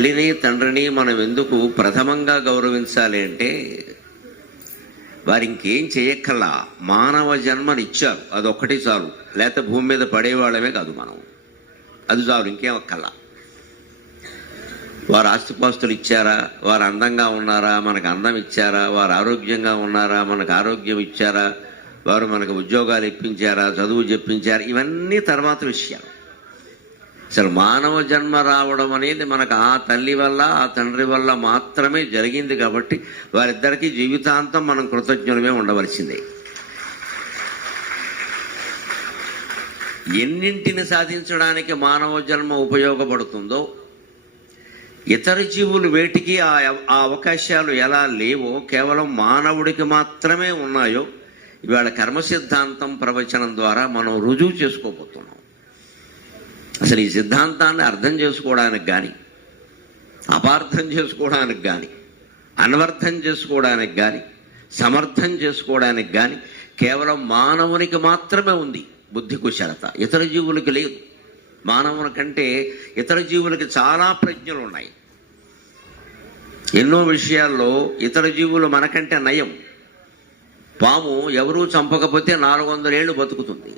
తల్లిని తండ్రిని మనం ఎందుకు ప్రథమంగా గౌరవించాలి అంటే, వారు ఇంకేం చేయక్కల్లా, మానవ జన్మనిచ్చారు, అదొక్కటి చాలు. లేకపోతే భూమి మీద పడేవాళ్ళమే కాదు మనం, అది చాలు, ఇంకేం అక్కల్లా. వారు ఆస్తిపాస్తులు ఇచ్చారా, వారు అందంగా ఉన్నారా, మనకు అందం ఇచ్చారా, వారు ఆరోగ్యంగా ఉన్నారా, మనకు ఆరోగ్యం ఇచ్చారా, వారు మనకు ఉద్యోగాలు ఇప్పించారా, చదువు చెప్పించారా, ఇవన్నీ తర్వాత విషయాలు. అసలు మానవ జన్మ రావడం అనేది మనకు ఆ తల్లి వల్ల ఆ తండ్రి వల్ల మాత్రమే జరిగింది. కాబట్టి వారిద్దరికీ జీవితాంతం మనం కృతజ్ఞులమే ఉండవలసిందే. ఎన్నింటిని సాధించడానికి మానవ జన్మ ఉపయోగపడుతుందో, ఇతర జీవులు వేటికి ఆ అవకాశాలు ఎలా లేవో కేవలం మానవుడికి మాత్రమే ఉన్నాయో ఇవాళ కర్మ సిద్ధాంతం ప్రవచనం ద్వారా మనం రుజువు చేసుకోబోతున్నాం. అసలు ఈ సిద్ధాంతాన్ని అర్థం చేసుకోవడానికి కానీ, అపార్థం చేసుకోవడానికి కానీ, అన్వర్థం చేసుకోవడానికి కానీ, సమర్థం చేసుకోవడానికి కానీ కేవలం మానవునికి మాత్రమే ఉంది బుద్ధి కుశలత, ఇతర జీవులకి లేదు. మానవుని కంటే ఇతర జీవులకి చాలా ప్రజ్ఞలు ఉన్నాయి. ఎన్నో విషయాల్లో ఇతర జీవులు మనకంటే నయం. పాము ఎవరూ చంపకపోతే 400 ఏళ్ళు బతుకుతుంది.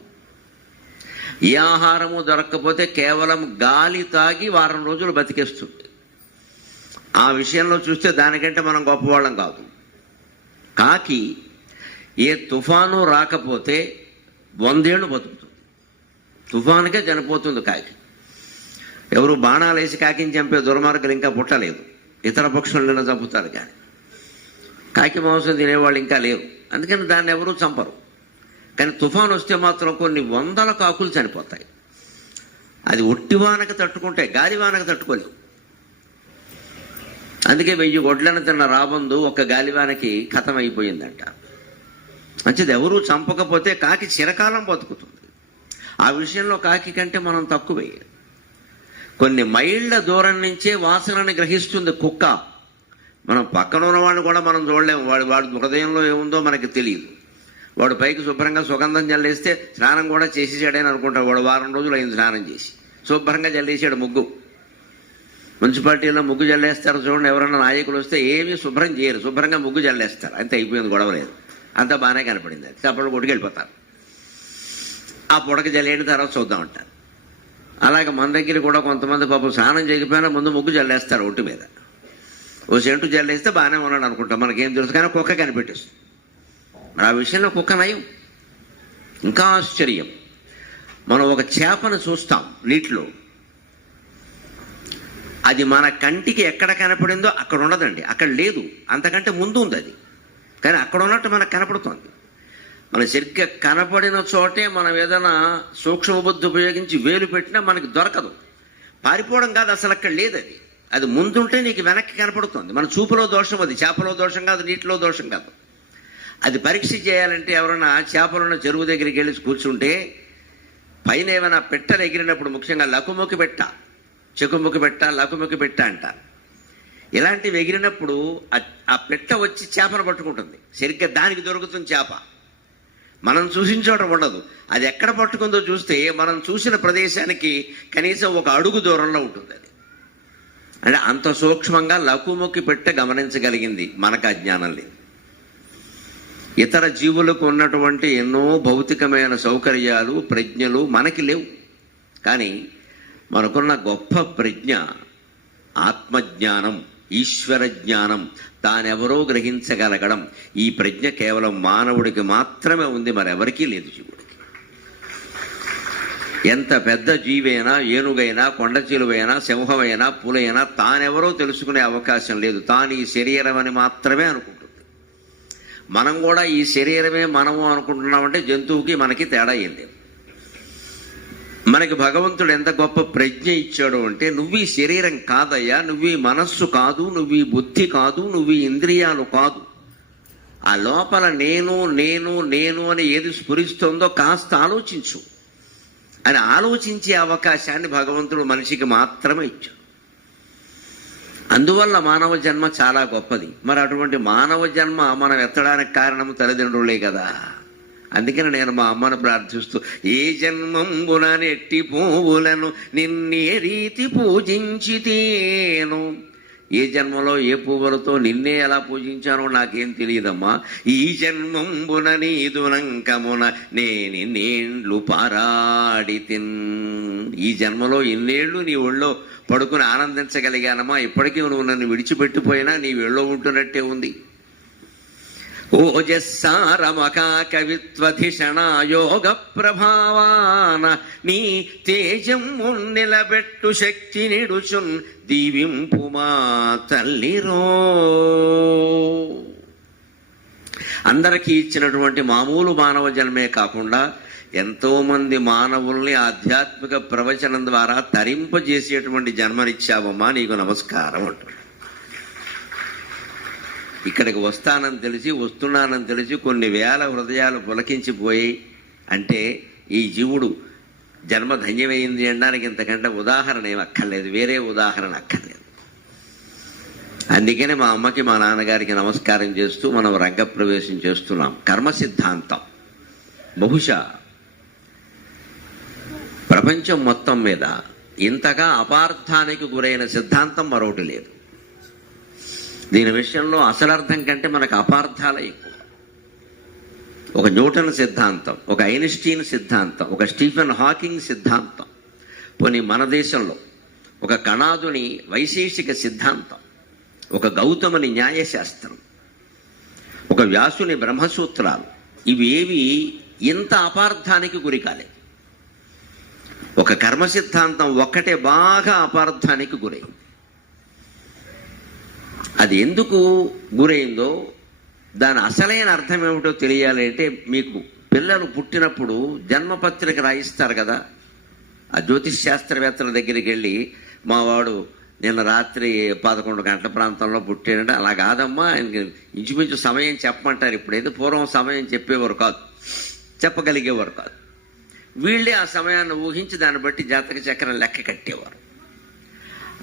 ఏ ఆహారము దొరక్కపోతే కేవలం గాలి తాగి వారం రోజులు బతికేస్తుంది. ఆ విషయంలో చూస్తే దానికంటే మనం గొప్పవాళ్ళం కాదు. కాకి ఏ తుఫాను రాకపోతే 100 ఏళ్ళు బతుకుతుంది. తుఫానుకే చనిపోతుంది కాకి. ఎవరు బాణాలు వేసి కాకిని చంపే దుర్మార్గులు ఇంకా పుట్టలేదు. ఇతర పక్షులను చంపుతారు కానీ కాకి మాంసం తినేవాళ్ళు ఇంకా లేరు. అందుకని దాన్ని ఎవరూ చంపరు. కానీ తుఫాను వస్తే మాత్రం కొన్ని 100 కాకులు చనిపోతాయి. అది ఒట్టివానకు తట్టుకుంటే గాలివానకు తట్టుకోలేవు. అందుకే 1000 గొడ్లను తిన్న రాబందు ఒక గాలివానకి ఖతం అయిపోయిందంట. మంచిది, ఎవరూ చంపకపోతే కాకి చిరకాలం బతుకుతుంది. ఆ విషయంలో కాకి కంటే మనం తక్కువే. కొన్ని మైళ్ళ దూరం నుంచే వాసనని గ్రహిస్తుంది కుక్క. మనం పక్కన ఉన్నవాడిని కూడా మనం చూడలేము. వాడి హృదయంలో ఏముందో మనకి తెలియదు. వాడు పైకి శుభ్రంగా సుగంధం జల్లేస్తే స్నానం కూడా చేసేసాడని అనుకుంటాడు. వాడు వారం రోజులు అయింది స్నానం చేసి, శుభ్రంగా జల్లేసాడు ముగ్గు. మున్సిపాలిటీలో ముగ్గు జల్లేస్తారు చూడండి. ఎవరన్నా నాయకులు వస్తే ఏమీ శుభ్రం చేయరు, శుభ్రంగా ముగ్గు జల్లేస్తారు. అంతే, అయిపోయింది, గొడవ లేదు, అంతా బాగానే కనపడింది. అది అప్పుడు కొట్టుకెళ్ళిపోతారు. ఆ పుడక జల్లేని తర్వాత చూద్దామంటారు. అలాగే మన దగ్గర కూడా కొంతమంది పాపం స్నానం చేయకపోయినా ముందు ముగ్గు జల్లేస్తారు ఒంటి మీద. ఓ సెంటు జల్లేస్తే బాగానే ఉన్నాడు అనుకుంటాం, మనకేం తెలుసు. కానీ కుక్క కనిపెట్టేస్తుంది. మరి ఆ విషయంలో కుక్క నయం. ఇంకా ఆశ్చర్యం, మనం ఒక చేపను చూస్తాం నీటిలో, అది మన కంటికి ఎక్కడ కనపడిందో అక్కడ ఉండదండి, అక్కడ లేదు, అంతకంటే ముందు ఉంది అది. కానీ అక్కడ ఉన్నట్టు మనకు కనపడుతుంది. మన సరిగ్గా కనపడిన చోటే మనం ఏదైనా సూక్ష్మ బుద్ధి ఉపయోగించి వేలు పెట్టినా మనకి దొరకదు. పారిపోవడం కాదు, అసలు అక్కడ లేదు. అది ముందుంటే నీకు వెనక్కి కనపడుతుంది. మన చూపులో దోషం అది, చేపలో దోషం కాదు, నీటిలో దోషం కాదు. అది పరీక్ష చేయాలంటే ఎవరైనా చేపలున్న చెరువు దగ్గరికి వెళ్ళి కూర్చుంటే పైన ఏమైనా పెట్టలు ఎగిరినప్పుడు, ముఖ్యంగా లకుముకి పెట్ట, చెకుముకి పెట్ట, లకుముకి పెట్ట అంట, ఇలాంటివి ఎగిరినప్పుడు ఆ పెట్ట వచ్చి చేపను పట్టుకుంటుంది. సరిగ్గా దానికి దొరుకుతుంది చేప. మనం చూసిన చోట ఉండదు. అది ఎక్కడ పట్టుకుందో చూస్తే మనం చూసిన ప్రదేశానికి కనీసం 1 అడుగు దూరంలో ఉంటుంది. అది అంటే అంత సూక్ష్మంగా లకుముకి పెట్ట గమనించగలిగింది. మనకు అజ్ఞానం లేదు. ఇతర జీవులకు ఉన్నటువంటి ఎన్నో భౌతికమైన సౌకర్యాలు, ప్రజ్ఞలు మనకి లేవు. కానీ మనకున్న గొప్ప ప్రజ్ఞ ఆత్మజ్ఞానం, ఈశ్వర జ్ఞానం, తానెవరో గ్రహించగలగడం. ఈ ప్రజ్ఞ కేవలం మానవుడికి మాత్రమే ఉంది, మరెవరికీ లేదు జీవుడికి. ఎంత పెద్ద జీవైనా, ఏనుగైనా, కొండచీలువైనా, సింహమైనా, పులైనా తానెవరో తెలుసుకునే అవకాశం లేదు. తాను ఈ శరీరం అని మాత్రమే అనుకుంటుంది. మనం కూడా ఈ శరీరమే మనము అనుకుంటున్నామంటే జంతువుకి మనకి తేడా ఏంది? మనకి భగవంతుడు ఎంత గొప్ప ప్రజ్ఞ ఇచ్చాడు అంటే, నువ్వు ఈ శరీరం కాదయ్యా, నువ్వు ఈ మనస్సు కాదు, నువ్వు ఈ బుద్ధి కాదు, నువ్వు ఈ ఇంద్రియాలు కాదు. ఆ లోపల నేను నేను నేను అని ఏది స్ఫురిస్తుందో కాస్త ఆలోచించు అని ఆలోచించే అవకాశాన్ని భగవంతుడు మనిషికి మాత్రమే ఇచ్చాడు. అందువల్ల మానవ జన్మ చాలా గొప్పది. మరి అటువంటి మానవ జన్మ మనం ఎత్తడానికి కారణం తల్లిదండ్రులే కదా. అందుకని నేను మా అమ్మను ప్రార్థిస్తూ, ఏ జన్మంబున నెట్టి పువ్వులను నిన్నే రీతి పూజించితేను, ఏ జన్మలో ఏ పువ్వులతో నిన్నే ఎలా పూజించానో నాకేం తెలియదమ్మా. ఈ జన్మంబున నీదునంకమున నేనిన్నేండ్లు పారాడితిన్, ఈ జన్మలో ఇన్నేళ్లు నీ ఒళ్ళో పడుకుని ఆనందించగలిగానమ్మా. ఇప్పటికీ నువ్వు నన్ను విడిచిపెట్టిపోయినా నీ ఒళ్ళో ఉంటున్నట్టే ఉంది. ఓజస్సారమకా కవిత్వధిషణా యోగ ప్రభావాన నీ తేజం నిలబెట్టు శక్తి నిడుచున్ దీవింపుమా తల్లిరో. అందరికీ ఇచ్చినటువంటి మామూలు మానవ జన్మే కాకుండా ఎంతోమంది మానవుల్ని ఆధ్యాత్మిక ప్రవచనం ద్వారా తరింపజేసేటువంటి జన్మనిచ్చావమ్మా, నీకు నమస్కారం అంటారు. ఇక్కడికి వస్తానని తెలిసి, వస్తున్నానని తెలిసి కొన్ని వేల హృదయాలు పులకించిపోయి అంటే ఈ జీవుడు జన్మ ధన్యమైంది అనడానికి ఇంతకంటే ఉదాహరణ ఏం అక్కర్లేదు, వేరే ఉదాహరణ అక్కర్లేదు. అందుకనే మా అమ్మకి మా నాన్నగారికి నమస్కారం చేస్తూ మనం రంగప్రవేశం చేస్తున్నాం. కర్మ సిద్ధాంతం బహుశా ప్రపంచం మొత్తం మీద ఇంతగా అపార్థానికి గురైన సిద్ధాంతం మరొకటి లేదు. దీని విషయంలో అసలర్థం కంటే మనకు అపార్థాలే ఎక్కువ. ఒక న్యూటన్ సిద్ధాంతం, ఒక ఐన్స్టీన్ సిద్ధాంతం, ఒక స్టీఫెన్ హాకింగ్ సిద్ధాంతం, పోనీ మన దేశంలో ఒక కణాదుని వైశేషిక సిద్ధాంతం, ఒక గౌతముని న్యాయశాస్త్రం, ఒక వ్యాసుని బ్రహ్మసూత్రాలు, ఇవేవి ఇంత అపార్థానికి గురి కాలేదు. ఒక కర్మ సిద్ధాంతం ఒక్కటే బాగా అపార్థానికి గురైంది. అది ఎందుకు గురైందో దాని అసలైన అర్థం ఏమిటో తెలియాలి అంటే, మీకు పిల్లలు పుట్టినప్పుడు జన్మపత్రిక రాయిస్తారు కదా, ఆ జ్యోతిష్ శాస్త్రవేత్తల దగ్గరికి వెళ్ళి మా వాడు నిన్న రాత్రి 11 గంటల ప్రాంతంలో పుట్టాడంటే, అలా కాదమ్మా ఆయనకి ఇంచుమించు సమయం చెప్పమంటారు. ఇప్పుడైతే పూర్వం సమయం చెప్పేవారు కాదు, చెప్పగలిగేవారు కాదు. వీళ్ళే ఆ సమయాన్ని ఊహించి దాన్ని బట్టి జాతక చక్రం లెక్క కట్టేవారు.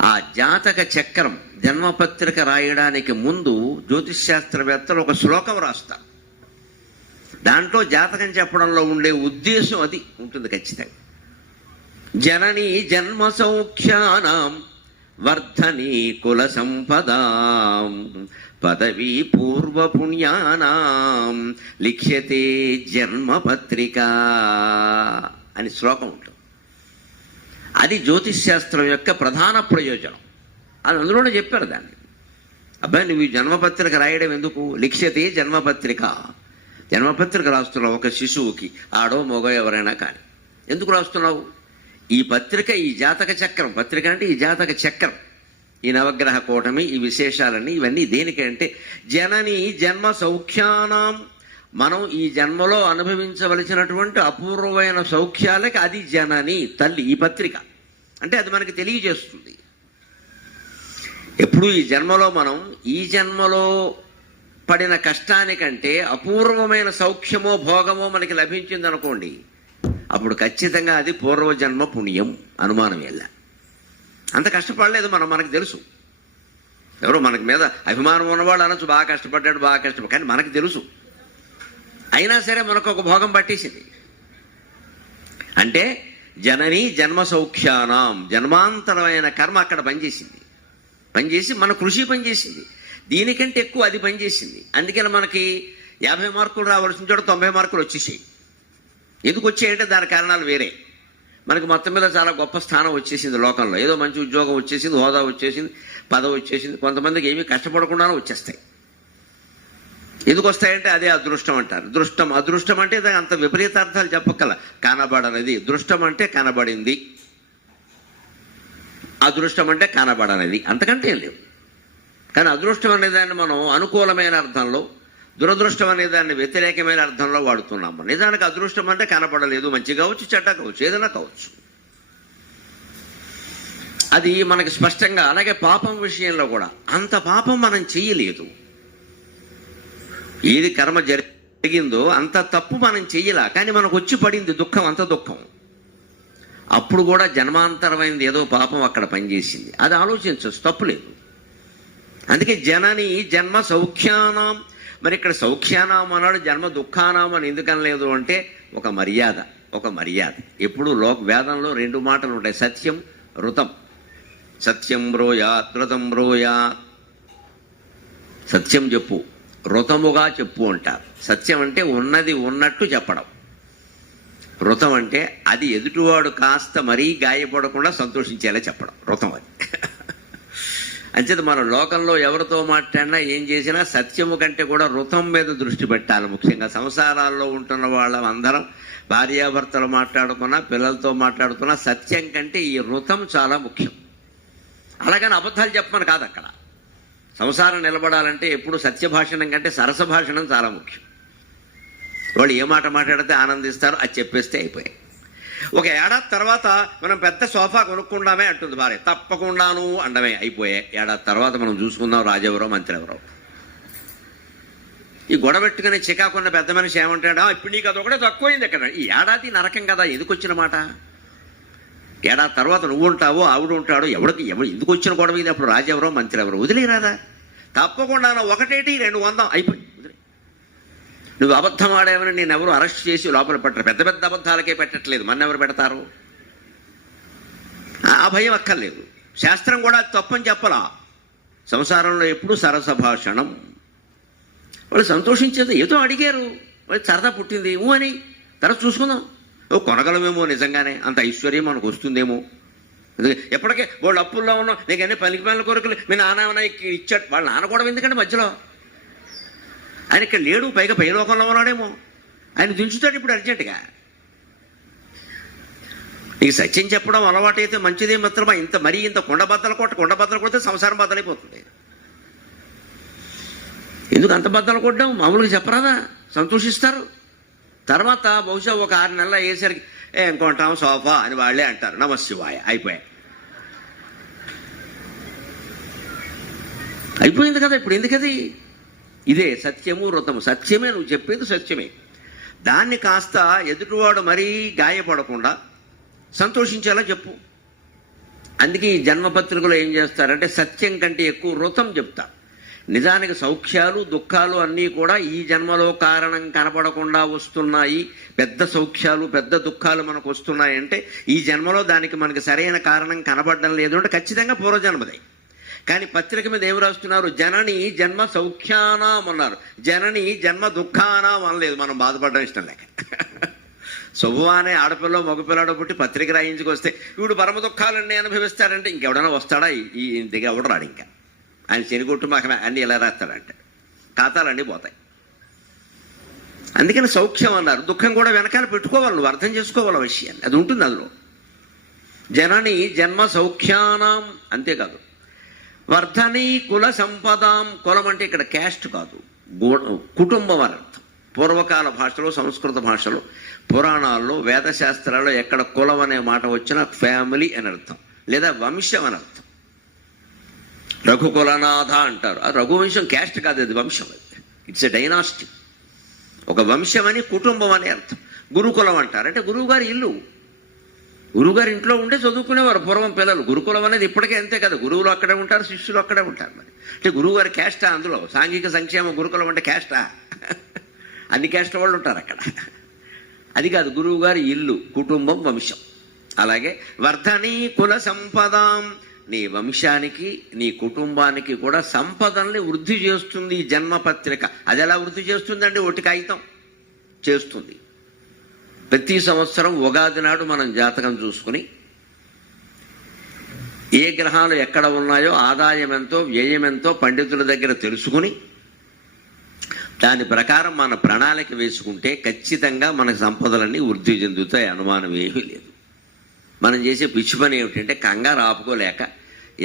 ఆ జాతక చక్రం జన్మపత్రిక రాయడానికి ముందు జ్యోతిష్ శాస్త్రవేత్తలు ఒక శ్లోకం రాస్తారు. దాంట్లో జాతకం చెప్పడంలో ఉండే ఉద్దేశం అది ఉంటుంది ఖచ్చితంగా. జననీ జన్మ సౌఖ్యానాం వర్ధనీ కుల సంపదాం పదవీ పూర్వ పుణ్యానాం లిఖ్యతే జన్మపత్రిక అని శ్లోకం ఉంటుంది. అది జ్యోతిష్ శాస్త్రం యొక్క ప్రధాన ప్రయోజనం. అది అందులోనే చెప్పారు దాన్ని. అబ్బాయి నువ్వు ఈ జన్మపత్రిక రాయడం ఎందుకు? లిఖ్యతే జన్మపత్రిక, జన్మపత్రిక రాస్తున్నావు ఒక శిశువుకి, ఆడో మగో ఎవరైనా కానీ. ఎందుకు రాస్తున్నావు? ఈ పత్రిక, ఈ జాతక చక్రం, పత్రిక అంటే ఈ జాతక చక్రం, ఈ నవగ్రహ కూటమి, ఈ విశేషాలన్నీ ఇవన్నీ దేనికంటే జనని జన్మ సౌఖ్యానం, మనం ఈ జన్మలో అనుభవించవలసినటువంటి అపూర్వమైన సౌఖ్యాలకి అది జనని తల్లి. ఈ పత్రిక అంటే అది మనకి తెలియజేస్తుంది. ఎప్పుడు ఈ జన్మలో మనం ఈ జన్మలో పడిన కష్టానికంటే అపూర్వమైన సౌఖ్యమో భోగమో మనకి లభించింది అనుకోండి, అప్పుడు ఖచ్చితంగా అది పూర్వజన్మ పుణ్యం, అనుమానం ఎలా. అంత కష్టపడలేదు మనం, మనకు తెలుసు. ఎవరో మనకి మీద అభిమానం ఉన్నవాళ్ళు అనొచ్చు బాగా కష్టపడ్డాడు, బాగా కష్టపడ్డాడు, కానీ మనకు తెలుసు. అయినా సరే మనకు ఒక భోగం పట్టేసింది. అంటే జనని జన్మ సౌఖ్యానం, జన్మాంతరమైన కర్మ అక్కడ పనిచేసింది. పనిచేసి మన కృషి పనిచేసింది. దీనికంటే ఎక్కువ అది పనిచేసింది. అందుకని మనకి 50 మార్కులు రావాల్సిన చోట 90 మార్కులు వచ్చేసాయి. ఎందుకు వచ్చాయంటే దాని కారణాలు వేరే. మనకు మొత్తం మీద చాలా గొప్ప స్థానం వచ్చేసింది లోకంలో, ఏదో మంచి ఉద్యోగం వచ్చేసింది, హోదా వచ్చేసింది, పదవి వచ్చేసింది. కొంతమందికి ఏమీ కష్టపడకుండానే వచ్చేస్తాయి. ఎందుకు వస్తాయంటే అదే అదృష్టం అంటారు. అదృష్టం అంటే అంత విపరీతార్థాలు చెప్పగల. కనబడనది దృష్టం అంటే కనబడింది, అదృష్టం అంటే కనబడనది, అంతకంటే ఏం లేవు. కానీ అదృష్టం అనేదాన్ని మనం అనుకూలమైన అర్థంలో, దురదృష్టం అనేదాన్ని వ్యతిరేకమైన అర్థంలో వాడుతున్నాము. నిజానికి అదృష్టం అంటే కనపడలేదు, మంచి కావచ్చు, చెడ్డ కావచ్చు, ఏదైనా కావచ్చు. అది మనకి స్పష్టంగా. అలాగే పాపం విషయంలో కూడా అంత పాపం మనం చెయ్యలేదు. ఏది కర్మ జరిగిందో అంత తప్పు మనం చెయ్యలా, కానీ మనకు వచ్చి పడింది దుఃఖం, అంత దుఃఖం. అప్పుడు కూడా జన్మాంతరమైంది ఏదో పాపం అక్కడ పనిచేసింది. అది ఆలోచించవచ్చు, తప్పు లేదు. అందుకే జనని జన్మ సౌఖ్యానం మరి ఇక్కడ సౌఖ్యానాం అన్నాడు, జన్మ దుఃఖానాం అని ఎందుకనలేదు అంటే ఒక మర్యాద. ఎప్పుడు వేదంలో 2 మాటలు ఉంటాయి, సత్యం ఋతం. సత్యం బ్రోయాత్ ఋతం బ్రోయాత్. సత్యం చెప్పు, ఋతముగా చెప్పు అంటారు. సత్యం అంటే ఉన్నది ఉన్నట్టు చెప్పడం, ఋతం అంటే అది ఎదుటివాడు కాస్త మరీ గాయపడకుండా సంతోషించేలా చెప్పడం, ఋతం అది. అంచేత మన లోకంలో ఎవరితో మాట్లాడినా ఏం చేసినా సత్యము కంటే కూడా ఋతం మీద దృష్టి పెట్టాలి. ముఖ్యంగా సంసారాల్లో ఉంటున్న వాళ్ళందరం భార్యాభర్తలు మాట్లాడుకున్నా, పిల్లలతో మాట్లాడుకున్నా సత్యం కంటే ఈ ఋతం చాలా ముఖ్యం. అలాగని అబద్ధాలు చెప్పమని కాదు. అక్కడ సంసారం నిలబడాలంటే ఎప్పుడు సత్యభాషణం కంటే సరస భాషణం చాలా ముఖ్యం. వాళ్ళు ఏ మాట మాట్లాడితే ఆనందిస్తారో అది చెప్పేస్తే అయిపోయాయి. ఒక ఏడాది తర్వాత మనం పెద్ద సోఫా కొనుక్కుందామే అంటుంది భార్య, తప్పకుండాను అండమే, అయిపోయాయి. ఏడాది తర్వాత మనం చూసుకుందాం రాజెవరో మంత్రి ఎవరో. ఈ గొడవ పెట్టుకుని చికాకున్న పెద్ద మనిషి ఏమంటాడా, ఇప్పుడు నీకు అదొకటే తక్కువైంది ఎక్కడ. ఈ ఏడాది నరకం కదా, ఎందుకు వచ్చిన మాట. ఏడాది తర్వాత నువ్వు ఉంటావో ఆవిడ ఉంటాడో, ఎవరు ఎందుకు వచ్చిన గొడవ ఇది. అప్పుడు రాజెవరో మంత్రి ఎవరో, వదిలేరాదా. తప్పకుండా 1 2 అయిపోయి. నువ్వు అబద్ధం ఆడావని నేను ఎవరు అరెస్ట్ చేసి లోపల పెట్టరు. పెద్ద పెద్ద అబద్ధాలకే పెట్టట్లేదు, ఎవరు పెడతారు. ఆ భయం అక్కర్లేదు. శాస్త్రం కూడా తప్పని చెప్పలా. సంసారంలో ఎప్పుడు సరస భాషణం. వాళ్ళు సంతోషించేది, ఏదో అడిగారు, వాళ్ళు సరదా పుట్టింది అని తర్వాత చూసుకుందాం. కొనగలమేమో, నిజంగానే అంత ఐశ్వర్యం మనకు వస్తుందేమో. ఎప్పటికే వాళ్ళు అప్పుల్లో ఉన్నాం, నీకు అన్ని పనికి పనుల కొరకులు మీ నాన్న ఇచ్చాడు. వాళ్ళ నాన్న కూడా ఎందుకంటే మధ్యలో ఆయన ఇక్కడ లేడు, పైగా పైలోకంలో ఉన్నాడేమో, ఆయన దించుతాడు ఇప్పుడు అర్జెంటుగా. నీకు సత్యం చెప్పడం అలవాటు అయితే మంచిదే మిత్రమా. ఇంత కొండ బద్దలు కొడితే సంసారం బద్దలైపోతుంది. ఎందుకు అంత బద్దలు కొట్టడం, మామూలుగా చెప్పరాదా, సంతోషిస్తారు. తర్వాత బహుశా ఒక 6 నెలలు అయ్యేసరికి ఏం కొంటాం సోఫా అని వాళ్ళే అంటారు, నమశివాయ, అయిపోయింది కదా. ఇప్పుడు ఎందుకది. ఇదే సత్యము ఋతము. సత్యమే, నువ్వు చెప్పేది సత్యమే. దాన్ని కాస్త ఎదుటివాడు మరీ గాయపడకుండా సంతోషించేలా చెప్పు. అందుకే ఈ జన్మపత్రికలో ఏం చేస్తారంటే సత్యం కంటే ఎక్కువ ఋతం చెప్తారు. నిజానికి సౌఖ్యాలు దుఃఖాలు అన్నీ కూడా ఈ జన్మలో కారణం కనపడకుండా వస్తున్నాయి. పెద్ద సౌఖ్యాలు పెద్ద దుఃఖాలు మనకు వస్తున్నాయంటే ఈ జన్మలో దానికి మనకి సరైన కారణం కనపడడం లేదు అంటే ఖచ్చితంగా పూర్వజన్మదే. కానీ పత్రిక మీద ఏం రాస్తున్నారు, జనని జన్మ సౌఖ్యానాం అన్నారు, జనని జన్మ దుఃఖానాం అనలేదు. మనం బాధపడడం ఇష్టం లేక. శుభవా అనే ఆడపిల్ల మగపిల్లాడు పుట్టి పత్రిక రాయించుకొస్తే వీడు పరమ దుఃఖాలన్నీ అనుభవిస్తాడంటే ఇంకెవడైనా వస్తాడా, ఈ ఇంటికి ఎవడు రాడు. ఇంకా ఆయన శనిగొట్టు మాకు అన్నీ ఎలా రాస్తాడంటే ఖాతాలన్నీ పోతాయి. అందుకని సౌఖ్యం అన్నారు. దుఃఖం కూడా వెనకాల పెట్టుకోవాలి, నువ్వు అర్థం చేసుకోవాలి విషయాన్ని, అది ఉంటుంది అందులో. జనని జన్మ సౌఖ్యానాం, అంతేకాదు వర్ధని కుల సంపదాం. కులం అంటే ఇక్కడ క్యాస్ట్ కాదు, కుటుంబం అని అర్థం. పూర్వకాల భాషలో, సంస్కృత భాషలో, పురాణాల్లో, వేదశాస్త్రాల్లో ఎక్కడ కులం అనే మాట వచ్చినా ఫ్యామిలీ అని అర్థం, లేదా వంశం అని అర్థం. రఘుకులనాథ అంటారు. ఆ రఘువంశం క్యాస్ట్ కాదు, అది వంశం. It's a dynasty. ఒక వంశం అని కుటుంబం అనే అర్థం. గురుకులం అంటారు అంటే గురువుగారి ఇల్లు. గురువుగారి ఇంట్లో ఉంటే చదువుకునేవారు పూర్వం పిల్లలు. గురుకులం అనేది ఇప్పటికే అంతే కదా, గురువులు అక్కడే ఉంటారు, శిష్యులు అక్కడే ఉంటారు. మరి అంటే గురువుగారి క్యాస్టా అందులో? సాంఘిక సంక్షేమ గురుకులం అంటే క్యాస్టా? అన్ని క్యాస్ట్ వాళ్ళు ఉంటారు అక్కడ. అది కాదు, గురువుగారి ఇల్లు, కుటుంబం, వంశం. అలాగే వర్ధని కుల సంపదాం, నీ వంశానికి నీ కుటుంబానికి కూడా సంపదల్ని వృద్ధి చేస్తుంది ఈ జన్మపత్రిక. అది ఎలా వృద్ధి చేస్తుందండి? ఒట్టి కాగితం చేస్తుంది. ప్రతి సంవత్సరం ఉగాది నాడు మనం జాతకం చూసుకుని ఏ గ్రహాలు ఎక్కడ ఉన్నాయో, ఆదాయం ఎంతో వ్యయం ఎంతో పండితుల దగ్గర తెలుసుకుని దాని ప్రకారం మన ప్రణాళిక వేసుకుంటే ఖచ్చితంగా మనకు సంపదలన్నీ వృద్ధి చెందుతాయి, అనుమానం ఏమీ లేదు. మనం చేసే పిచ్చి పని ఏమిటంటే కంగారు ఆపుకోలేక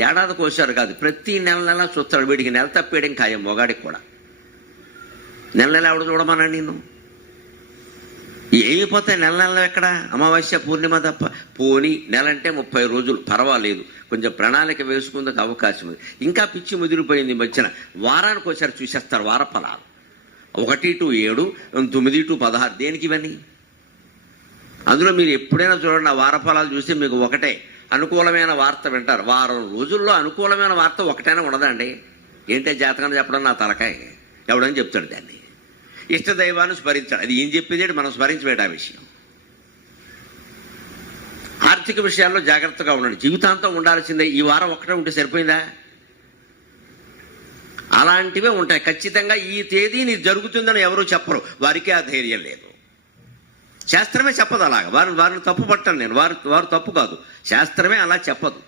ఏడాదికి వచ్చారు కాదు, ప్రతి నెల చూస్తాడు. వీడికి నెల తప్పేయడం ఖాయం, మొగాడికి కూడా. నెల ఎవడు చూడమన్నా నేను? ఏమైపోతాయి నెల ఎక్కడ? అమావాస్య పూర్ణిమ తప్ప. పోనీ నెల అంటే 30 రోజులు, పర్వాలేదు, కొంచెం ప్రణాళిక వేసుకుందుకు అవకాశం ఉంది. ఇంకా పిచ్చి ముదిరిపోయింది మధ్యన. వారానికి ఒకసారి చూసేస్తారు వారఫలాలు. 1 to 7, 9 to 16. దేనికి ఇవన్నీ? అందులో మీరు ఎప్పుడైనా చూడండి, ఆ వారఫలాలు చూస్తే మీకు ఒకటే అనుకూలమైన వార్త వింటారు. వారం రోజుల్లో అనుకూలమైన వార్త ఒకటైనా ఉండదండి. ఏంటంటే జాతకం చెప్పడం నా తలకాయ. ఎవడని చెప్తాడు దాన్ని. ఇష్టదైవాన్ని స్మరించాడు, అది ఏం చెప్పేది మనం స్మరించబేట ఆ విషయం. ఆర్థిక విషయాల్లో జాగ్రత్తగా ఉండండి, జీవితాంతం ఉండాల్సిందే. ఈ వారం ఒక్కటే ఉంటే సరిపోయిందా? అలాంటివే ఉంటాయి ఖచ్చితంగా. ఈ తేదీ నీకు జరుగుతుందని ఎవరూ చెప్పరు, వారికి ఆ ధైర్యం లేదు. శాస్త్రమే చెప్పదు అలాగా. వారిని తప్పు పట్టను నేను, వారు తప్పు కాదు, శాస్త్రమే అలా చెప్పదు.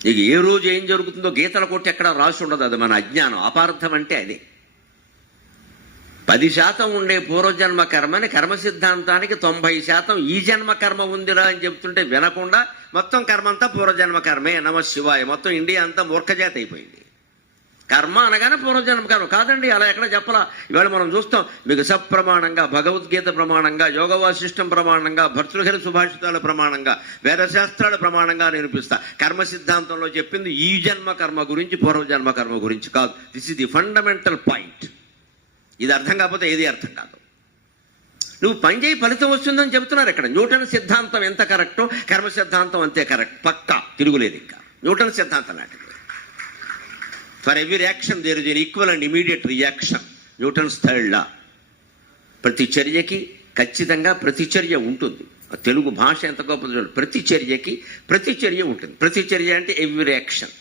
ఇక ఏ రోజు ఏం జరుగుతుందో గీతల కొట్టి ఎక్కడ రాసి ఉండదు, అది మన అజ్ఞానం, అపార్థం అంటే అదే. 10% ఉండే పూర్వజన్మ కర్మని కర్మ సిద్ధాంతానికి 90% ఈ జన్మ కర్మ ఉందిరా అని చెప్తుంటే వినకుండా మొత్తం కర్మ అంతా పూర్వజన్మ కర్మే, నమ శివాయ. మొత్తం ఇండియా అంతా మూర్ఖజాతి అయిపోయింది. కర్మ అనగానే పూర్వజన్మ కర్మ కాదండి, అలా ఎక్కడ చెప్పలా. ఇవాళ మనం చూస్తాం, మీకు సప్రమాణంగా భగవద్గీత ప్రమాణంగా, యోగ వాసిష్టం ప్రమాణంగా, భర్తృహరి సుభాషితాల ప్రమాణంగా, వేదశాస్త్రాల ప్రమాణంగా నిరూపిస్తా. కర్మ సిద్ధాంతంలో చెప్పింది ఈ జన్మ కర్మ గురించి, పూర్వజన్మ కర్మ గురించి కాదు. This is the fundamental point. ఇది అర్థం కాకపోతే ఏది అర్థం కాదు. నువ్వు పని చేయి ఫలితం వస్తుందని చెబుతున్నారు ఇక్కడ. న్యూటన్ సిద్ధాంతం ఎంత కరెక్టో కర్మ సిద్ధాంతం అంతే కరెక్ట్, పక్కా, తిరుగులేదు. ఇంకా న్యూటన్ సిద్ధాంతం లాంటిది. For every reaction there is an equal and immediate reaction, Newton's third law. ప్రతి చర్యకి ఖచ్చితంగా ప్రతిచర్య ఉంటుంది. తెలుగు భాష ఎంత గొప్ప. ప్రతిచర్యకి ప్రతిచర్య ఉంటుంది. ప్రతిచర్య అంటే ఎవ్రీ రియాక్షన్,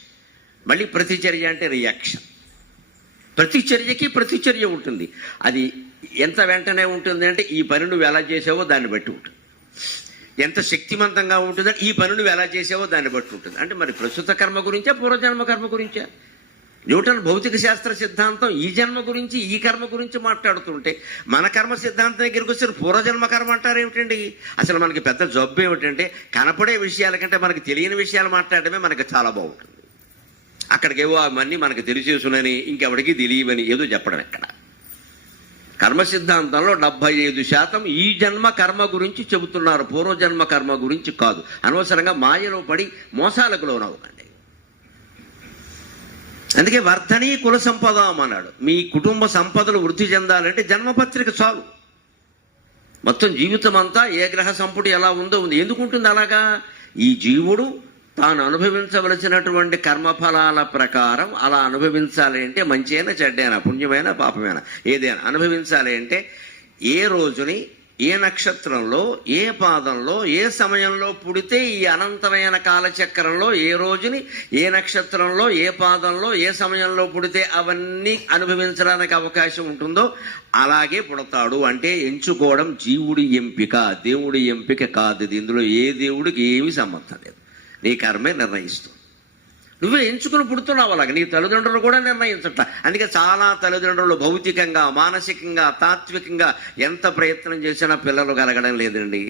మళ్ళీ ప్రతిచర్య అంటే రియాక్షన్. ప్రతిచర్యకి ప్రతిచర్య ఉంటుంది. అది ఎంత వెంటనే ఉంటుంది అంటే ఈ పని నువ్వు ఎలా చేసావో దాన్ని బట్టి ఉంటుంది. ఎంత శక్తివంతంగా ఉంటుందంటే ఈ పని నువ్వు ఎలా చేసావో దాన్ని బట్టి ఉంటుంది. అంటే మరి ప్రస్తుత కర్మ గురించా పూర్వజన్మ కర్మ గురించా? న్యూటన్ భౌతిక శాస్త్ర సిద్ధాంతం ఈ జన్మ గురించి ఈ కర్మ గురించి మాట్లాడుతుంటే మన కర్మ సిద్ధాంతం దగ్గరికి వచ్చి పూర్వజన్మ కర్మ అంటారు ఏమిటండి? అసలు మనకి పెద్ద జబ్బు ఏమిటంటే కనపడే విషయాల కంటే మనకి తెలియని విషయాలు మాట్లాడడమే మనకి చాలా బాగుంటుంది. అక్కడికేవో అవన్నీ మనకు తెలిసేసునని ఇంకెవడికి తెలియవని ఏదో చెప్పడం ఎక్కడ. కర్మ సిద్ధాంతంలో 75% ఈ జన్మ కర్మ గురించి చెబుతున్నారు, పూర్వజన్మ కర్మ గురించి కాదు. అనవసరంగా మాయలో పడి మోసాలకు లోనవ్వకండి. అందుకే వర్ధని కుల సంపద అన్నాడు. మీ కుటుంబ సంపదలు వృద్ధి చెందాలంటే జన్మపత్రిక చాలు. మొత్తం జీవితం అంతా ఏ గ్రహ సంపుటి ఎలా ఉందో ఉంది. ఎందుకుంటుంది అలాగా? ఈ జీవుడు తాను అనుభవించవలసినటువంటి కర్మఫలాల ప్రకారం అలా అనుభవించాలి అంటే మంచైనా చెడ్డైనా, పుణ్యమైనా పాపమైనా, ఏదైనా అనుభవించాలి అంటే ఏ రోజుని ఏ నక్షత్రంలో ఏ పాదంలో ఏ సమయంలో పుడితే ఈ అనంతమైన కాలచక్రంలో ఏ రోజుని ఏ నక్షత్రంలో ఏ పాదంలో ఏ సమయంలో పుడితే అవన్నీ అనుభవించడానికి అవకాశం ఉంటుందో అలాగే పుడతాడు. అంటే ఎంచుకోవడం జీవుడి ఎంపిక, దేవుడి ఎంపిక కాదు. ఇందులో ఏ దేవుడికి ఏమీ సంబంధం లేదు. నీ కర్మే నిర్ణయిస్తుంది. నువ్వే ఎంచుకుని పుడుతున్నావు అలాగే. నీ తల్లిదండ్రులు కూడా నిర్ణయించట. అందుకే చాలా తల్లిదండ్రులు భౌతికంగా, మానసికంగా, తాత్వికంగా ఎంత ప్రయత్నం చేసినా పిల్లలు కలగడం లేదండి.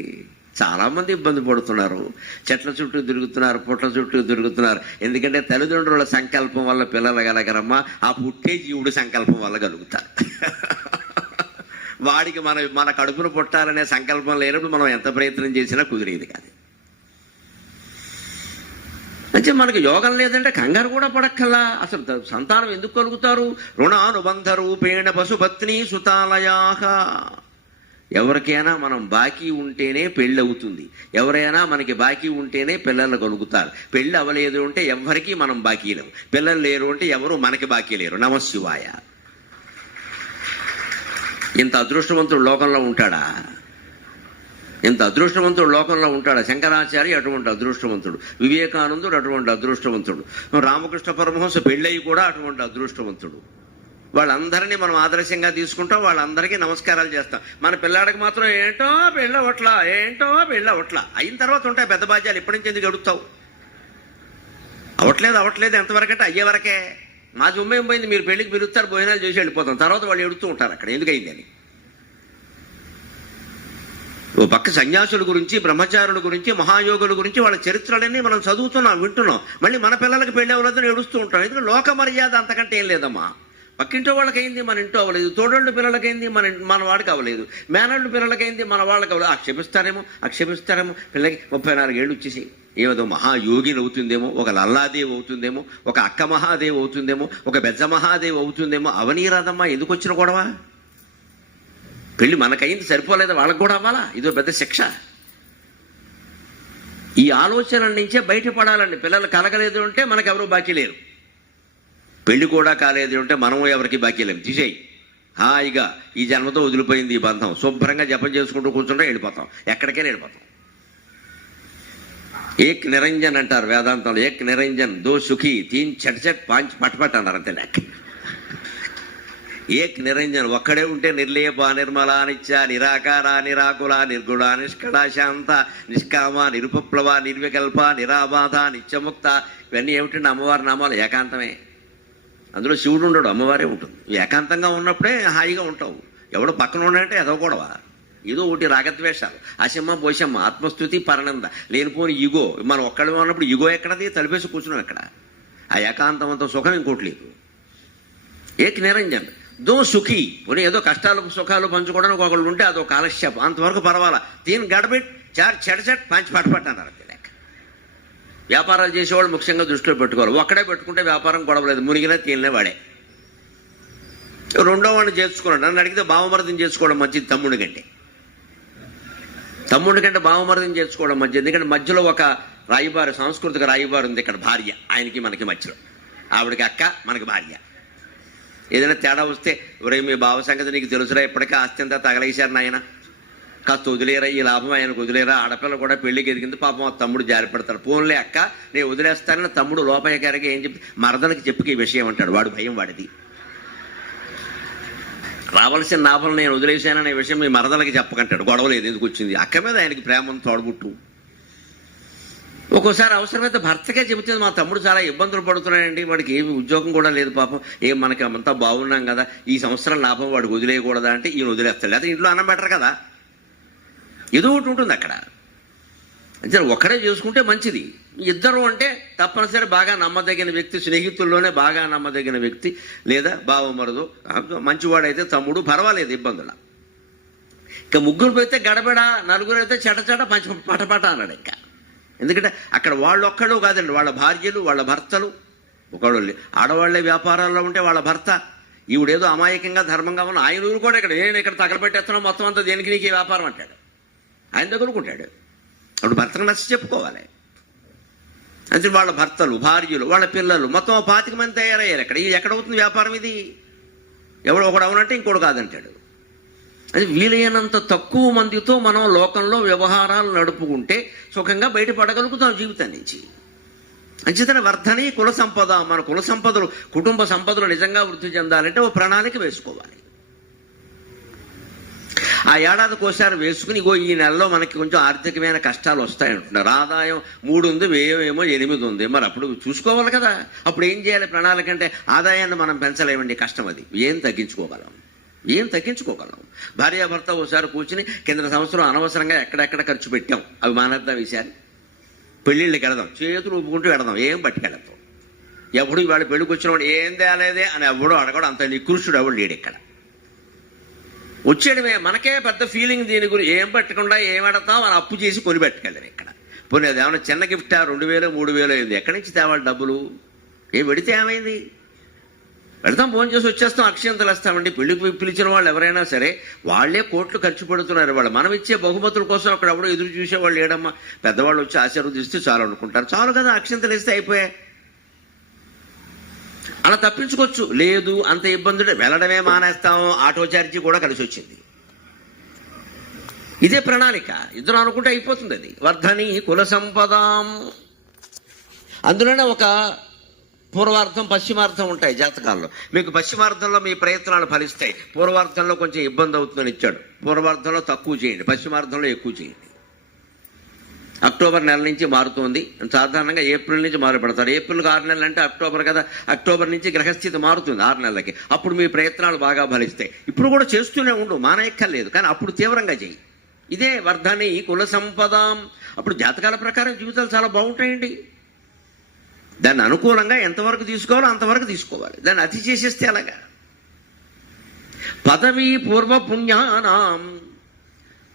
చాలామంది ఇబ్బంది పడుతున్నారు. చెట్ల చుట్టూ తిరుగుతున్నారు, పుట్ల చుట్టూ తిరుగుతున్నారు. ఎందుకంటే తల్లిదండ్రుల సంకల్పం వల్ల పిల్లలు కలగరమ్మా, ఆ పుట్టే జీవుడి సంకల్పం వల్ల కలుగుతారు. వాడికి మన కడుపును పుట్టాలనే సంకల్పం లేనప్పుడు మనం ఎంత ప్రయత్నం చేసినా కుదిరేది కాదు. అంటే మనకు యోగం లేదంటే కంగారు కూడా పడక్కల్లా. అసలు సంతానం ఎందుకు కలుగుతారు? రుణానుబంధ రూపేణ పశుపత్ని సుతాలయాహ. ఎవరికైనా మనం బాకీ ఉంటేనే పెళ్ళి అవుతుంది. ఎవరైనా మనకి బాకీ ఉంటేనే పిల్లలు కలుగుతారు. పెళ్ళి అవ్వలేదు అంటే ఎవరికి మనం బాకీ లేవు. పిల్లలు లేరు అంటే ఎవరు మనకి బాకీ లేరు. నమశివాయ. ఇంత అదృష్టవంతుడు లోకంలో ఉంటాడా? ఇంత అదృష్టవంతుడు లోకంలో ఉంటాడా? శంకరాచార్య అటువంటి అదృష్టవంతుడు, వివేకానందుడు అటువంటి అదృష్టవంతుడు, రామకృష్ణ పరమహంస పెళ్ళయి కూడా అటువంటి అదృష్టవంతుడు. వాళ్ళందరినీ మనం ఆదర్శంగా తీసుకుంటాం, వాళ్ళందరికీ నమస్కారాలు చేస్తాం. మన పిల్లాడికి మాత్రం ఏంటో పెళ్ళవట్లా, ఏంటో పెళ్ళవట్లా. అయిన తర్వాత ఉంటాయి పెద్ద బాధ్యాలు. ఇప్పటి నుంచి ఎందుకు అడుగుతావు? అవట్లేదు ఎంతవరకు అంటే అయ్యే వరకే. మా జొమ్మ ఏం పోయింది? మీరు పెళ్ళికి పిలుస్తారు, భోజనాలు చేసి వెళ్ళిపోతాం. తర్వాత వాళ్ళు ఎడుతూ ఉంటారు అక్కడ ఎందుకయిందని. ఓ పక్క సన్యాసుల గురించి, బ్రహ్మచారుల గురించి, మహాయోగుల గురించి వాళ్ళ చరిత్రలన్నీ మనం చదువుతున్నాం, వింటున్నాం. మళ్ళీ మన పిల్లలకి పెళ్ళి అవ్వలేదని ఏడుస్తూ ఉంటాం. ఎందుకంటే లోక మర్యాద అంతకంటే ఏం లేదమ్మా. పక్కింటో వాళ్ళకైంది, మన ఇంటో అవ్వలేదు. తోడోళ్ళు పిల్లలకైంది, మన వాడికి అవ్వలేదు. మేనళ్ళు పిల్లలకైంది, మన వాళ్ళకి అవ్వలేదు. ఆక్షేపిస్తారేమో పిల్లకి 34 ఏళ్ళు వచ్చేసి ఏదో మహాయోగిని అవుతుందేమో, ఒక లల్లాదేవి అవుతుందేమో, ఒక అక్క మహాదేవి అవుతుందేమో, ఒక బెజ్జ మహాదేవి అవుతుందేమో. అవనీరాదమ్మా, ఎందుకు వచ్చిన గొడవ? పెళ్ళి మనకైంది సరిపోలేదా, వాళ్ళకు కూడా అవ్వాలా? ఇదో పెద్ద శిక్ష. ఈ ఆలోచనల నుంచే బయటపడాలండి. పిల్లలు కలగలేదు అంటే మనకెవరూ బాకీ లేరు. పెళ్లి కూడా కాలేదు అంటే మనము ఎవరికి బాకీలేం, తీసేయి, హాయిగా ఈ జన్మతో వదిలిపోయింది ఈ బంధం, శుభ్రంగా జపం చేసుకుంటూ కూర్చుంటే వెళ్ళిపోతాం, ఎక్కడికైనా వెళ్ళిపోతాం. ఏక్ నిరంజన్ అంటారు వేదాంతంలో, ఏక్ నిరంజన్ దో సుఖీ తీన్ చట్ చట్ పాంచ్ పట్ అన్నారు, అంతే లెక్క. ఏక్ నిరంజన్ ఒక్కడే ఉంటే నిర్లేప నిర్మల నిత్య నిరాకార నిరాకుల నిర్గుణ నిష్కళ శాంత నిష్కామ నిరుపప్లవ నిర్వికల్ప నిరాబాధ నిత్యముక్త, ఇవన్నీ ఏమిటండి అమ్మవారి నామాలు. ఏకాంతమే, అందులో శివుడు ఉండడు, అమ్మవారే ఉంటుంది. ఏకాంతంగా ఉన్నప్పుడే హాయిగా ఉంటావు. ఎవడో పక్కన ఉన్నాయంటే ఎదవకూడవా, ఏదో ఒకటి రాగద్వేషాలు, అశమ్మ పోషమ్మ ఆత్మస్థుతి పరనంద లేనిపోని ఇగో. మనం ఒక్కడే ఉన్నప్పుడు ఇగో ఎక్కడది, తలిపేసి కూర్చున్నాం ఎక్కడ. ఆ ఏకాంతమంతో సుఖం ఇంకోటి లేదు. ఏక్ నిరంజన్ దో సుఖీ, పోనీ ఏదో కష్టాలు సుఖాలు పంచుకోవడానికి ఒకళ్ళు ఉంటే అదో కాలక్షేపం, అంతవరకు పర్వాలా. దీని గడబెట్ చార్ చెడచెట్ పంచి పట్టు అన్నారు, అంతే లెక్క. వ్యాపారాలు చేసేవాళ్ళు ముఖ్యంగా దృష్టిలో పెట్టుకోవాలి. ఒక్కడే పెట్టుకుంటే వ్యాపారం గొడవలేదు, మునిగినా తేలినే వాడే. రెండో వాడిని చేర్చుకున్నాడు. నన్ను అడిగితే బావమరదిని చేసుకోవడం మంచిది తమ్ముడి కంటే. తమ్ముడి కంటే బావమరదిని చేసుకోవడం మంచిది. ఎందుకంటే మధ్యలో ఒక రాయిబారు, సాంస్కృతిక రాయిబారు ఉంది ఇక్కడ, భార్య. ఆయనకి మనకి మధ్యలో, ఆవిడకి అక్క, మనకి భార్య. ఏదైనా తేడా వస్తే ఒరే మీ బావ సంగతి నీకు తెలుసురా, ఇప్పటికే ఆస్తి అంతా తగలేశారు నాయన, కాస్త వదిలేరా, ఈ లాభం ఆయనకు వదిలేరా. ఆడపిల్ల కూడా పెళ్లికి ఎదిగింది పాపం, ఆ తమ్ముడు జారిపడతాడు. పోన్లే అక్క నేను వదిలేస్తానని తమ్ముడు లోపయ్య గారికి ఏం చెప్తే మరదలకి చెప్పుకి ఈ విషయం అంటాడు. వాడు భయం వాడిది. రావాల్సిన లాభం నేను వదిలేశాననే విషయం మీ మరదలకి చెప్పకంటాడు. గొడవలేదు, ఎందుకు వచ్చింది, అక్క మీద ఆయనకి ప్రేమను తోడబుట్టు. ఒక్కోసారి అవసరమైతే భర్తకే చెబుతుంది, మా తమ్ముడు చాలా ఇబ్బందులు పడుతున్నాయండి, వాడికి ఏమి ఉద్యోగం కూడా లేదు పాపం, ఏం మనకి అంతా బాగున్నాం కదా, ఈ సంవత్సరం లాభం వాడికి వదిలేయకూడదా అంటే ఈయన వదిలేస్తాడు. లేదా ఇంట్లో అన్నం బెటర్ కదా, ఏదో ఒకటి ఉంటుంది అక్కడ. అంటే ఒకడే చేసుకుంటే మంచిది. ఇద్దరు అంటే తప్పనిసరి బాగా నమ్మదగిన వ్యక్తి, స్నేహితుల్లోనే బాగా నమ్మదగిన వ్యక్తి, లేదా బావమరదు మంచివాడైతే తమ్ముడు, పర్వాలేదు ఇబ్బందుల. ఇంకా ముగ్గురు పోతే గడబడ, నలుగురు అయితే చెట పంచి పటపట అన్నాడు. ఇంకా ఎందుకంటే అక్కడ వాళ్ళు ఒక్కడు కాదండి, వాళ్ళ భార్యలు, వాళ్ళ భర్తలు. ఒకళ్ళు ఆడవాళ్లే వ్యాపారాల్లో ఉంటే వాళ్ళ భర్త, ఈవిడేదో అమాయకంగా ధర్మంగా ఉన్న ఆయన ఊరు కూడా ఇక్కడ నేను ఇక్కడ తగలబెట్టేస్తున్నాను మొత్తం అంతా దేనికి నీకు ఈ వ్యాపారం అంటాడు. ఆయన దగ్గరుకుంటాడు. అప్పుడు భర్తను నచ్చి చెప్పుకోవాలి. అంటే వాళ్ళ భర్తలు, భార్యలు, వాళ్ళ పిల్లలు మొత్తం 25 మంది తయారయ్యారు. ఇక్కడ ఇది ఎక్కడవుతుంది వ్యాపారం ఇది? ఎవడో ఒకడు అవునంటే ఇంకోటి కాదంటాడు. అది వీలైనంత తక్కువ మందితో మనం లోకంలో వ్యవహారాలు నడుపుకుంటే సుఖంగా బయటపడగలుగుతాం జీవితం నుంచి. అంచేతన వర్ధని కుల సంపద. మన కుల సంపదలు, కుటుంబ సంపదలు నిజంగా వృద్ధి చెందాలంటే ఓ ప్రణాళిక వేసుకోవాలి. ఆ ఏడాదికోసారి వేసుకుని ఇగో ఈ నెలలో మనకి కొంచెం ఆర్థికమైన కష్టాలు వస్తాయంటున్నారు. ఆదాయం 3 ఉంది, వ్యయం ఏమో 8 ఉంది. మరి అప్పుడు చూసుకోవాలి కదా. అప్పుడు ఏం చేయాలి? ప్రణాళిక అంటే ఆదాయాన్ని మనం పెంచలేమండి, కష్టం అది. ఏం తగ్గించుకోగలం? భార్యాభర్త ఓసారి కూర్చుని కింద సంవత్సరం అనవసరంగా ఎక్కడెక్కడ ఖర్చు పెట్టాం అవి మానేద్దాం, ఈసారి పెళ్ళిళ్ళకి వెళదాం, చేతులు ఊపుకుంటూ వెళదాం, ఏం పట్టుకెళతాం. ఎప్పుడు ఇవాళ పెళ్ళికి వచ్చినవాడు ఏం తేలేదే అని ఎవడో అడగడం, అంత నికృష్టుడు ఎవడు లేడు ఇక్కడ. వచ్చేయడమే, మనకే పెద్ద ఫీలింగ్ దీని గురించి. ఏం పట్టకుండా ఏం అడతాం అని అప్పు చేసి కొని పెట్టుకెళ్ళారు ఇక్కడ. పోనీ అది ఏమైనా చిన్న గిఫ్టా, 2000 3000 అయింది, ఎక్కడి నుంచి తేవాలి డబ్బులు? ఏం పెడితే ఏమైంది? వెళ్తాం, ఫోన్ చేసి వచ్చేస్తాం, అక్షంతలు వేస్తామండి. పెళ్లికి పిలిచిన వాళ్ళు ఎవరైనా సరే వాళ్లే కోట్లు ఖర్చు పెడుతున్నారు. వాళ్ళు మనం ఇచ్చే బహుమతుల కోసం అక్కడ ఎవడో ఎదురు చూసేవాళ్ళు లేడమ్మా. పెద్దవాళ్ళు వచ్చి ఆశీర్వదిస్తే చాలు అనుకుంటారు. చాలు కదా, అక్షంతలు వేస్తే అయిపోయాయి. అలా తప్పించుకోవచ్చు. లేదు అంత ఇబ్బందులు, వెళ్ళడమే మానేస్తాము, ఆటో ఛార్జీ కూడా కలిసి వచ్చింది. ఇదే ప్రణాళిక. ఇద్దరు అనుకుంటే అయిపోతుంది అది. వర్ధని కుల సంపదాం. అందులోనే ఒక పూర్వార్థం, పశ్చిమార్థం ఉంటాయి జాతకాల్లో. మీకు పశ్చిమార్థంలో మీ ప్రయత్నాలు ఫలిస్తాయి. పూర్వార్థంలో కొంచెం ఇబ్బంది అవుతుందని ఇచ్చాడు. పూర్వార్థంలో తక్కువ చేయండి, పశ్చిమార్థంలో ఎక్కువ చేయండి. అక్టోబర్ నెల నుంచి మారుతోంది. సాధారణంగా ఏప్రిల్ నుంచి మొదలు పెడతారు. ఏప్రిల్కి 6 నెలలు అంటే అక్టోబర్ కదా. అక్టోబర్ నుంచి గ్రహస్థితి మారుతుంది 6 నెలలకి. అప్పుడు మీ ప్రయత్నాలు బాగా ఫలిస్తాయి. ఇప్పుడు కూడా చేస్తూనే ఉండు, మానేయక్కర్లేదు, కానీ అప్పుడు తీవ్రంగా చేయి. ఇదే వర్ధని కుల సంపదాం. అప్పుడు జాతకాల ప్రకారం జీవితాలు చాలా బాగుంటాయండి. దాన్ని అనుకూలంగా ఎంతవరకు తీసుకోవాలో అంతవరకు తీసుకోవాలి. దాన్ని అతి చేసేస్తే అలాగా. పదవీ పూర్వ పుణ్యానాం.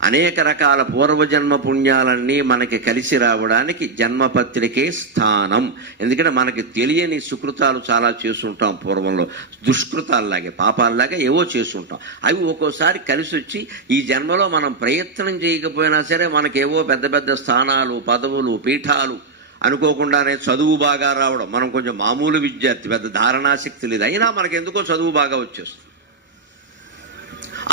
అనేక రకాల పూర్వజన్మ పుణ్యాలన్నీ మనకి కలిసి రావడానికి జన్మపత్రికే స్థానం. ఎందుకంటే మనకి తెలియని సుకృతాలు చాలా చేస్తుంటాం పూర్వంలో, దుష్కృతాల్లాగే పాపాల్లాగా ఏవో చేస్తుంటాం. అవి ఒక్కోసారి కలిసి వచ్చి ఈ జన్మలో మనం ప్రయత్నం చేయకపోయినా సరే మనకేవో పెద్ద పెద్ద స్థానాలు, పదవులు, పీఠాలు అనుకోకుండానే చదువు బాగా రావడం. మనం కొంచెం మామూలు విద్యార్థి, పెద్ద ధారణాశక్తి లేదు, అయినా మనకెందుకో చదువు బాగా వచ్చేస్తుంది.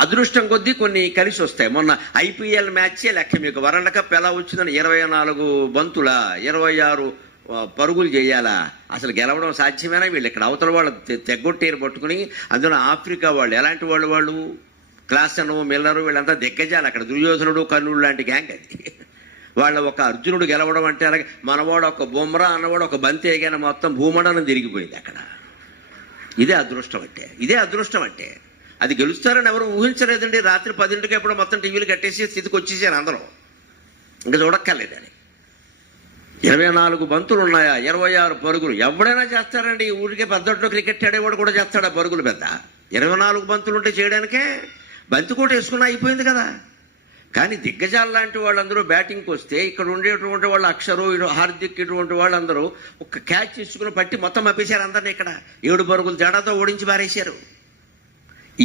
అదృష్టం కొద్దీ కొన్ని కలిసి వస్తాయి. మొన్న IPL మ్యాచే లెక్క మీకు. వరల్డ్ కప్ ఎలా వచ్చిందని 24 బంతుల 26 పరుగులు చేయాలా? అసలు గెలవడం సాధ్యమేనా? వీళ్ళు ఇక్కడ అవతల వాళ్ళు తెగ్గొట్టేరు పట్టుకుని, అందులో ఆఫ్రికా వాళ్ళు ఎలాంటి వాళ్ళు క్లాసను మిల్లరు వీళ్ళంతా దిగ్గజాలు అక్కడ. దుర్యోధనుడు కర్ణుడు లాంటి గ్యాంగ్ అది. వాళ్ళ ఒక అర్జునుడు గెలవడం అంటే అలాగే మనవాడు ఒక బొమ్రా అన్నవాడు ఒక బంతి ఎగానే మొత్తం భూమండలం తిరిగిపోయింది అక్కడ. ఇదే అదృష్టం అంటే, ఇదే అదృష్టం అంటే. అది గెలుస్తారని ఎవరు ఊహించలేదండి. రాత్రి 10ంటికి ఎప్పుడో మొత్తం టీవీలు కట్టేసి స్థితికి వచ్చేసారు అందరూ, ఇంకా చూడక్కర్లేదని. 24 బంతులు ఉన్నాయా, 26 పరుగులు. ఎవడైనా చేస్తారండి. ఊరికే పెద్దట్లో క్రికెట్ ఆడేవాడు కూడా చేస్తాడు ఆ పరుగులు. పెద్ద 24 బంతులు ఉంటే చేయడానికే బంతి కూడా వేసుకున్నా అయిపోయింది కదా. కానీ దిగ్గజాలు లాంటి వాళ్ళందరూ బ్యాటింగ్కి వస్తే ఇక్కడ ఉండేటువంటి వాళ్ళు అక్షరు, హార్దిక్, ఇటువంటి వాళ్ళందరూ ఒక క్యాచ్ తీసుకుని పట్టి మొత్తం అప్పేశారు అందరినీ. ఇక్కడ 7 పరుగులు తేడాతో ఓడించి పారేశారు.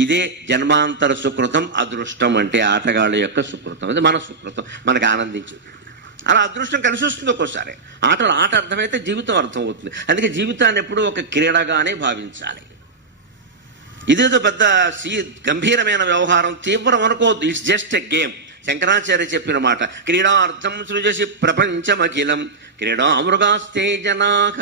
ఇదే జన్మాంతర సుకృతం, అదృష్టం అంటే ఆటగాళ్ళ యొక్క సుకృతం. అది మన సుకృతం, మనకు ఆనందించింది. అలా అదృష్టం కలిసి వస్తుంది ఒక్కోసారి. ఆట అర్థమైతే జీవితం అర్థం అవుతుంది. అందుకే జీవితాన్ని ఎప్పుడూ ఒక క్రీడగానే భావించాలి. ఇదేదో పెద్ద గంభీరమైన వ్యవహారం, తీవ్రం అనుకోవద్దు. It's just a game. Shankaracharya చెప్పిన మాట, క్రీడార్థం సృజసి ప్రపంచమఖిలం క్రీడామృగాస్తే జనాక.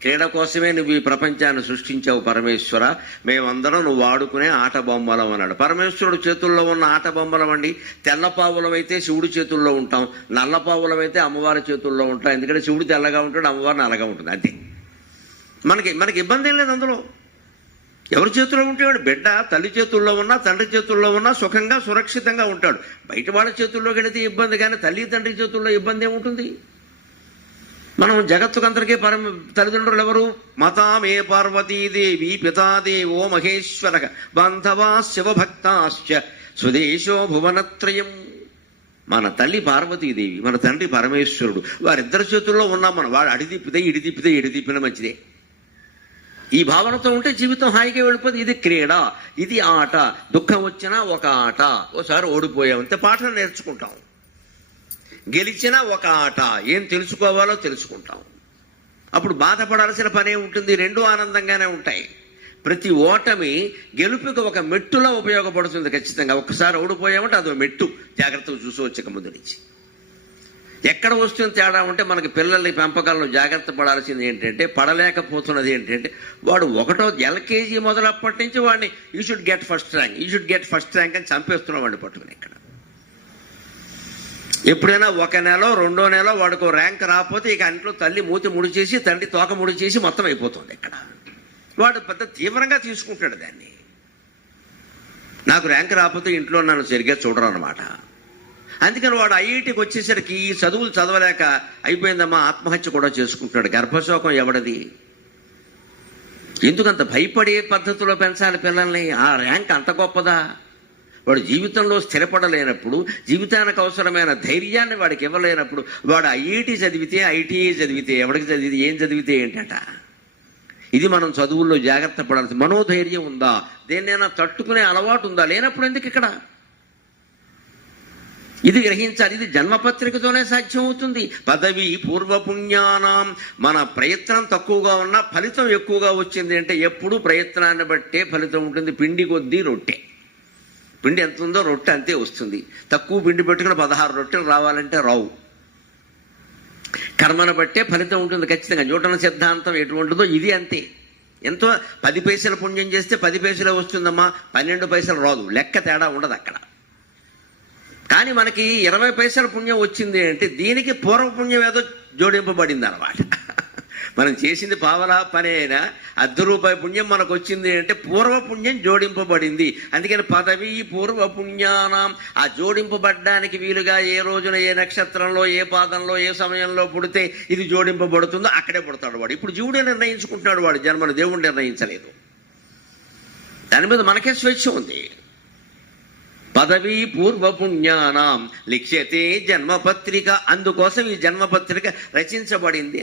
క్రీడ కోసమే నువ్వు ఈ ప్రపంచాన్ని సృష్టించావు పరమేశ్వర, మేమందరం నువ్వు వాడుకునే ఆట బొమ్మలం అన్నాడు. పరమేశ్వరుడు చేతుల్లో ఉన్న ఆట బొమ్మలం అండి. తెల్లపావులమైతే శివుడి చేతుల్లో ఉంటాం, నల్లపావులమైతే అమ్మవారి చేతుల్లో ఉంటాం. ఎందుకంటే శివుడు తెల్లగా ఉంటాడు, అమ్మవారు నల్లగా ఉంటుంది. అంతే. మనకి ఇబ్బంది ఏం లేదు అందులో. ఎవరి చేతుల్లో ఉంటేవాడు బిడ్డ తల్లి చేతుల్లో ఉన్నా తండ్రి చేతుల్లో ఉన్నా సుఖంగా సురక్షితంగా ఉంటాడు. బయట వాళ్ళ చేతుల్లోకి వెళితే ఇబ్బంది, కానీ తల్లి తండ్రి చేతుల్లో ఇబ్బంది ఏముంటుంది? మనం జగత్తుకందరికీ తల్లిదండ్రులు ఎవరు? మాతామే పార్వతీదేవి పితాదేవో మహేశ్వర బాంధవా శివభక్తాశ్చ స్వదేశో భువనత్రయం. మన తల్లి పార్వతీదేవి, మన తండ్రి పరమేశ్వరుడు, వారిద్దరి చేతుల్లో ఉన్నాం మనం. వాడు అడిదిప్పితే ఇడిదిప్పిన మంచిదే. ఈ భావనతో ఉంటే జీవితం హాయిగా వెళ్ళిపోతుంది. ఇది క్రీడ, ఇది ఆట. దుఃఖం వచ్చినా ఒక ఆట. ఓసారి ఓడిపోయామంతే, పాఠం నేర్చుకుంటాం. గెలిచినా ఒక ఆట, ఏం తెలుసుకోవాలో తెలుసుకుంటాం. అప్పుడు బాధపడాల్సిన పనే ఉంటుంది. రెండు ఆనందంగానే ఉంటాయి. ప్రతి ఓటమి గెలుపుకి ఒక మెట్టులో ఉపయోగపడుతుంది ఖచ్చితంగా. ఒక్కసారి ఓడిపోయామంటే అదో మెట్టు, జాగ్రత్తగా చూసుకోవచ్చు ముందు నుంచి. ఎక్కడ వస్తుంది తేడా ఉంటే మనకి పిల్లల్ని పెంపకాలను జాగ్రత్త పడాల్సింది ఏంటంటే, పడలేకపోతున్నది ఏంటంటే, వాడు ఒకటో LKG మొదలప్పటి నుంచి వాడిని you should get first rank అని చంపేస్తున్నాం వాడిని పట్టుకుని. ఇక్కడ ఎప్పుడైనా ఒక నెల 2వ నెల వాడికి ర్యాంక్ రాకపోతే ఇక ఇంట్లో తల్లి మూతి ముడిచేసి తండ్రి తోక ముడిచేసి మొత్తం అయిపోతుంది. ఇక్కడ వాడు పెద్ద తీవ్రంగా తీసుకుంటాడు దాన్ని. నాకు ర్యాంక్ రాకపోతే ఇంట్లో నన్ను సరిగ్గా చూడరు అన్నమాట. అందుకని వాడు IITకి వచ్చేసరికి ఈ చదువులు చదవలేక అయిపోయిందమ్మా ఆత్మహత్య కూడా చేసుకుంటున్నాడు. గర్భశోకం ఎవడది? ఎందుకంత భయపడే పద్ధతిలో పెంచాలి పిల్లల్ని? ఆ ర్యాంక్ అంత గొప్పదా? వాడు జీవితంలో స్థిరపడలేనప్పుడు, జీవితానికి అవసరమైన ధైర్యాన్ని వాడికి ఇవ్వలేనప్పుడు, వాడు IIT చదివితే ITI చదివితే ఎవడికి చదివితే ఏం చదివితే ఏంటట? ఇది మనం చదువుల్లో జాగ్రత్త పడాల్సి. మనోధైర్యం ఉందా? దేన్నైనా తట్టుకునే అలవాటు ఉందా? లేనప్పుడు ఎందుకు ఇక్కడ? ఇది గ్రహించాలి. ఇది జన్మపత్రికతోనే సాధ్యం అవుతుంది. పదవి పూర్వపుణ్యానం. మన ప్రయత్నం తక్కువగా ఉన్నా ఫలితం ఎక్కువగా వచ్చింది అంటే ఎప్పుడు ప్రయత్నాన్ని బట్టే ఫలితం ఉంటుంది. పిండి కొద్దీ రొట్టె. పిండి ఎంత ఉందో రొట్టె అంతే వస్తుంది. తక్కువ పిండి పెట్టుకుని 16 రొట్టెలు రావాలంటే రావు. కర్మను బట్టే ఫలితం ఉంటుంది ఖచ్చితంగా. న్యూటన్ సిద్ధాంతం ఎటువంటిదో ఇది అంతే. ఎంతో 10 పైసలు పుణ్యం చేస్తే 10 పైసలే వస్తుందమ్మా, 12 పైసలు రాదు. లెక్క తేడా ఉండదు అక్కడ. కానీ మనకి 20 పైసల పుణ్యం వచ్చింది అంటే దీనికి పూర్వపుణ్యం ఏదో జోడింపబడింది అన్నమాట. మనం చేసింది పావలా పని అయినా ₹1 పుణ్యం మనకు వచ్చింది అంటే పూర్వపుణ్యం జోడింపబడింది. అందుకని పదవి పూర్వపుణ్యానం. ఆ జోడింపబడ్డానికి వీలుగా ఏ రోజున ఏ నక్షత్రంలో ఏ పాదంలో ఏ సమయంలో పుడితే ఇది జోడింపబడుతుందో అక్కడే పుడతాడు వాడు. ఇప్పుడు జీవుడే నిర్ణయించుకుంటున్నాడు వాడు జన్మను, దేవుడు నిర్ణయించలేదు. దాని మీద మనకే స్వేచ్ఛ ఉంది. పదవీ పూర్వపుణ్యానం లిఖ్యతే జన్మపత్రిక. అందుకోసం ఈ జన్మపత్రిక రచించబడింది.